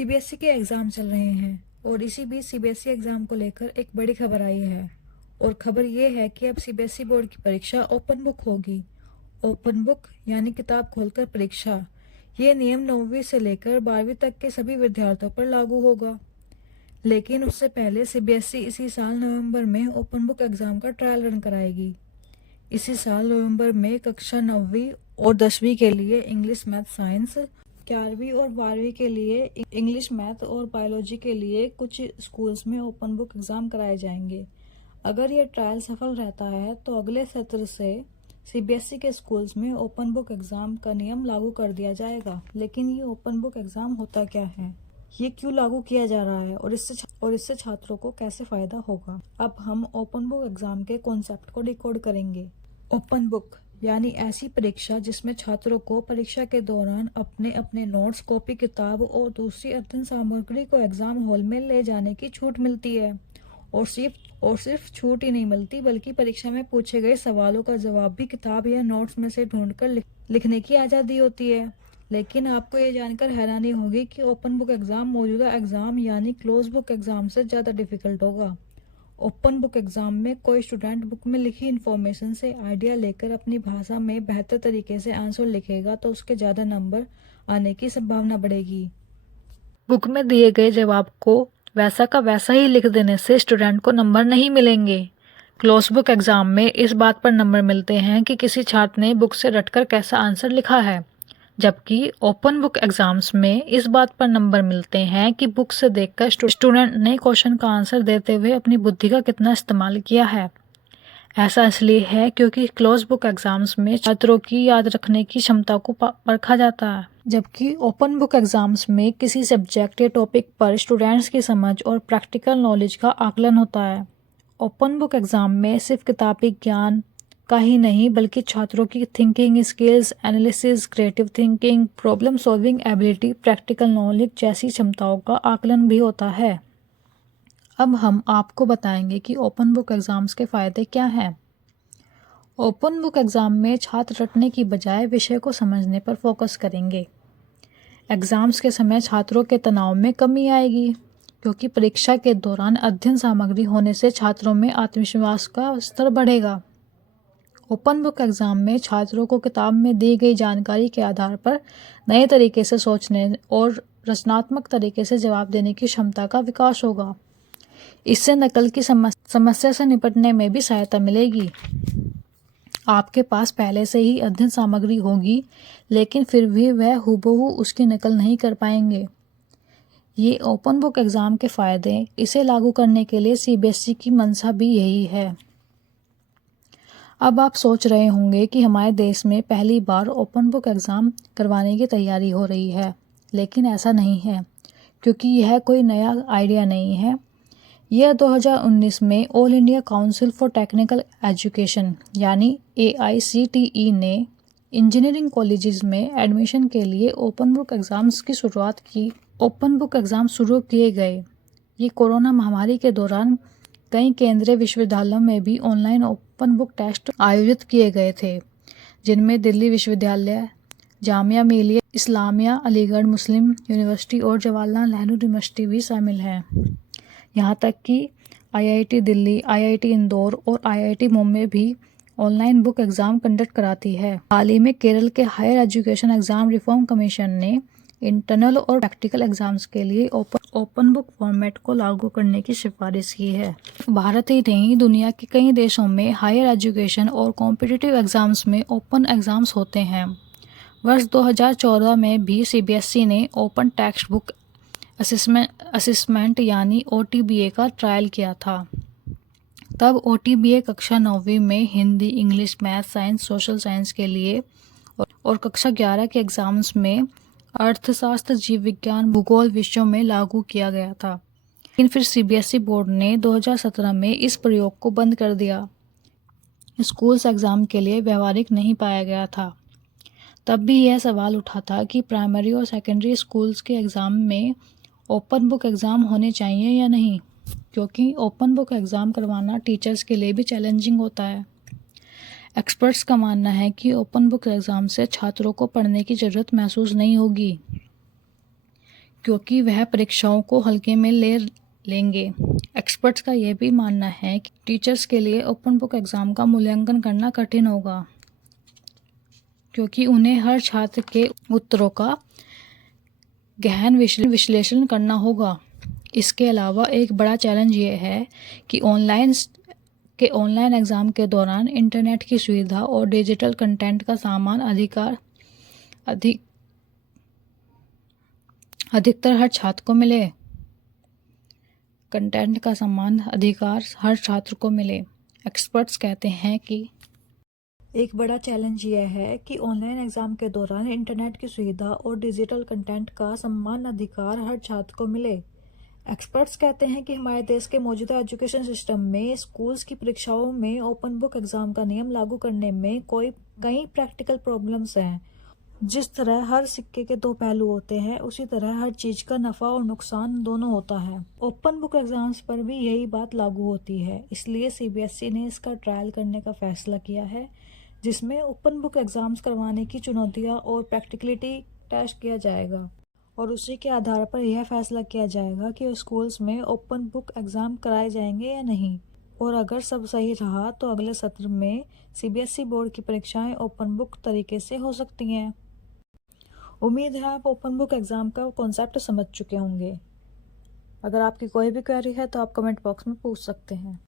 CBSE के exam चल रहे हैं और इसी बीच सीबीएसई एग्ज़ाम को लेकर एक बड़ी खबर आई है। और खबर ये है कि अब सीबीएसई बोर्ड की परीक्षा ओपन बुक होगी। ओपन बुक यानी किताब खोलकर परीक्षा। ये नियम 9वीं से लेकर 12वीं तक के सभी विद्यार्थियों पर लागू होगा। लेकिन उससे पहले सीबीएसई इसी साल नवंबर में ओपन बुक एग्ज़ाम का ट्रायल रन कराएगी। इसी साल नवंबर में कक्षा 9वीं और 10वीं के लिए इंग्लिश मैथ साइंस, 11वीं और 12वीं के लिए इंग्लिश मैथ और बायोलॉजी के लिए कुछ स्कूल्स में ओपन बुक एग्ज़ाम कराए जाएंगे। अगर ये ट्रायल सफल रहता है तो अगले सत्र से सीबीएसई के स्कूल्स में ओपन बुक एग्ज़ाम का नियम लागू कर दिया जाएगा। लेकिन ये ओपन बुक एग्ज़ाम होता क्या है, ये क्यों लागू किया जा रहा है और इससे छात्रों को कैसे फ़ायदा होगा। अब हम ओपन बुक एग्ज़ाम के कॉन्सेप्ट को डिकोड करेंगे। ओपन बुक यानी ऐसी परीक्षा जिसमें छात्रों को परीक्षा के दौरान अपने अपने नोट्स, कॉपी किताब और दूसरी अध्ययन सामग्री को एग्जाम हॉल में ले जाने की छूट मिलती है। और सिर्फ छूट ही नहीं मिलती, बल्कि परीक्षा में पूछे गए सवालों का जवाब भी किताब या नोट्स में से ढूंढकर लिखने की आज़ादी होती है। लेकिन आपको ये जानकर हैरानी होगी कि ओपन बुक एग्ज़ाम मौजूदा एग्ज़ाम यानी क्लोज बुक एग्ज़ाम से ज़्यादा डिफ़िकल्ट होगा। ओपन बुक एग्ज़ाम में कोई स्टूडेंट बुक में लिखी इन्फॉर्मेशन से आइडिया लेकर अपनी भाषा में बेहतर तरीके से आंसर लिखेगा तो उसके ज़्यादा नंबर आने की संभावना बढ़ेगी। बुक में दिए गए जवाब को वैसा का वैसा ही लिख देने से स्टूडेंट को नंबर नहीं मिलेंगे। क्लोज बुक एग्ज़ाम में इस बात पर नंबर मिलते हैं कि किसी छात्र ने बुक से रटकर कैसा आंसर लिखा है, जबकि ओपन बुक एग्जाम्स में इस बात पर नंबर मिलते हैं कि बुक से देखकर स्टूडेंट ने क्वेश्चन का आंसर देते हुए अपनी बुद्धि का कितना इस्तेमाल किया है। ऐसा इसलिए है क्योंकि क्लोज बुक एग्जाम्स में छात्रों की याद रखने की क्षमता को परखा जाता है, जबकि ओपन बुक एग्जाम्स में किसी सब्जेक्ट या टॉपिक पर स्टूडेंट्स की समझ और प्रैक्टिकल नॉलेज का आकलन होता है। ओपन बुक एग्जाम में सिर्फ किताबी ज्ञान का ही नहीं बल्कि छात्रों की thinking skills, analysis, creative thinking, problem solving ability, practical knowledge जैसी क्षमताओं का आकलन भी होता है। अब हम आपको बताएंगे कि ओपन बुक एग्जाम्स के फ़ायदे क्या हैं। ओपन बुक एग्ज़ाम में छात्र रटने की बजाय विषय को समझने पर फोकस करेंगे। एग्ज़ाम्स के समय छात्रों के तनाव में कमी आएगी क्योंकि परीक्षा के दौरान अध्ययन सामग्री होने से छात्रों में आत्मविश्वास का स्तर बढ़ेगा। ओपन बुक एग्ज़ाम में छात्रों को किताब में दी गई जानकारी के आधार पर नए तरीके से सोचने और रचनात्मक तरीके से जवाब देने की क्षमता का विकास होगा। इससे नकल की समस्या से निपटने में भी सहायता मिलेगी। आपके पास पहले से ही अध्ययन सामग्री होगी, लेकिन फिर भी वह हूबहू उसकी नकल नहीं कर पाएंगे। ये ओपन बुक एग्ज़ाम के फ़ायदे, इसे लागू करने के लिए सीबीएसई की मंशा भी यही है। अब आप सोच रहे होंगे कि हमारे देश में पहली बार ओपन बुक एग्ज़ाम करवाने की तैयारी हो रही है, लेकिन ऐसा नहीं है क्योंकि यह कोई नया आइडिया नहीं है। यह 2019 में all India council for technical education यानी AICTE ने इंजीनियरिंग कॉलेजेस में एडमिशन के लिए ओपन बुक एग्ज़ाम्स की शुरुआत की। ओपन बुक एग्ज़ाम शुरू किए गए। ये कोरोना महामारी के दौरान कई केंद्रीय विश्वविद्यालयों में भी ऑनलाइन ओपन बुक टेस्ट आयोजित किए गए थे, जिनमें दिल्ली विश्वविद्यालय, जामिया मिलिया इस्लामिया, अलीगढ़ मुस्लिम यूनिवर्सिटी और जवाहरलाल नेहरू यूनिवर्सिटी भी शामिल हैं। यहाँ तक कि IIT दिल्ली, IIT इंदौर और IIT मुंबई भी ऑनलाइन बुक एग्ज़ाम कंडक्ट कराती है। हाल ही में केरल के higher education exam reform commission ने इंटरनल और प्रैक्टिकल एग्ज़ाम्स के लिए ओपन बुक फॉर्मेट को लागू करने की सिफारिश की है। भारत ही नहीं, दुनिया के कई देशों में हायर एजुकेशन और कॉम्पिटिटिव एग्ज़ाम्स में ओपन एग्ज़ाम्स होते हैं। वर्ष 2014 में भी CBSE ने ओपन टेक्स्ट बुक असेसमेंट यानी OTBA का ट्रायल किया था। तब OTBA कक्षा 9वीं में Hindi, English, math, science, social science के लिए और कक्षा 11 के एग्ज़ाम्स में अर्थशास्त्र, जीव विज्ञान, भूगोल विषयों में लागू किया गया था। लेकिन फिर CBSE बोर्ड ने 2017 में इस प्रयोग को बंद कर दिया। स्कूल्स एग्ज़ाम के लिए व्यवहारिक नहीं पाया गया था। तब भी यह सवाल उठा था कि प्राइमरी और सेकेंडरी स्कूल्स के एग्ज़ाम में ओपन बुक एग्ज़ाम होने चाहिए या नहीं, क्योंकि ओपन बुक एग्ज़ाम करवाना टीचर्स के लिए भी चैलेंजिंग होता है। एक्सपर्ट्स का मानना है कि ओपन बुक एग्ज़ाम से छात्रों को पढ़ने की ज़रूरत महसूस नहीं होगी, क्योंकि वह परीक्षाओं को हल्के में ले लेंगे। एक्सपर्ट्स का यह भी मानना है कि टीचर्स के लिए ओपन बुक एग्ज़ाम का मूल्यांकन करना कठिन होगा, क्योंकि उन्हें हर छात्र के उत्तरों का गहन विश्लेषण करना होगा। इसके अलावा एक बड़ा चैलेंज ये है कि ऑनलाइन एग्ज़ाम के दौरान इंटरनेट की सुविधा और डिजिटल कंटेंट का सामान अधिकतर हर छात्र को मिले। कंटेंट का समान अधिकार हर छात्र को मिले। एक्सपर्ट्स कहते हैं कि एक बड़ा चैलेंज यह है कि ऑनलाइन एग्ज़ाम के दौरान इंटरनेट की सुविधा और डिजिटल कंटेंट का समान अधिकार हर छात्र को मिले। एक्सपर्ट्स कहते हैं कि हमारे देश के मौजूदा एजुकेशन सिस्टम में स्कूल्स की परीक्षाओं में ओपन बुक एग्ज़ाम का नियम लागू करने में कई प्रैक्टिकल प्रॉब्लम्स हैं। जिस तरह हर सिक्के के दो पहलू होते हैं, उसी तरह हर चीज़ का नफ़ा और नुकसान दोनों होता है। ओपन बुक एग्ज़ाम्स पर भी यही बात लागू होती है। इसलिए सीबीएसई ने इसका ट्रायल करने का फैसला किया है, जिसमें ओपन बुक एग्ज़ाम्स करवाने की चुनौतियां और प्रैक्टिकलिटी टेस्ट किया जाएगा, और उसी के आधार पर यह फैसला किया जाएगा कि स्कूल्स में ओपन बुक एग्ज़ाम कराए जाएंगे या नहीं। और अगर सब सही रहा तो अगले सत्र में सीबीएसई बोर्ड की परीक्षाएं ओपन बुक तरीके से हो सकती हैं। उम्मीद है आप ओपन बुक एग्ज़ाम का कॉन्सेप्ट समझ चुके होंगे। अगर आपकी कोई भी क्वेरी है तो आप कमेंट बॉक्स में पूछ सकते हैं।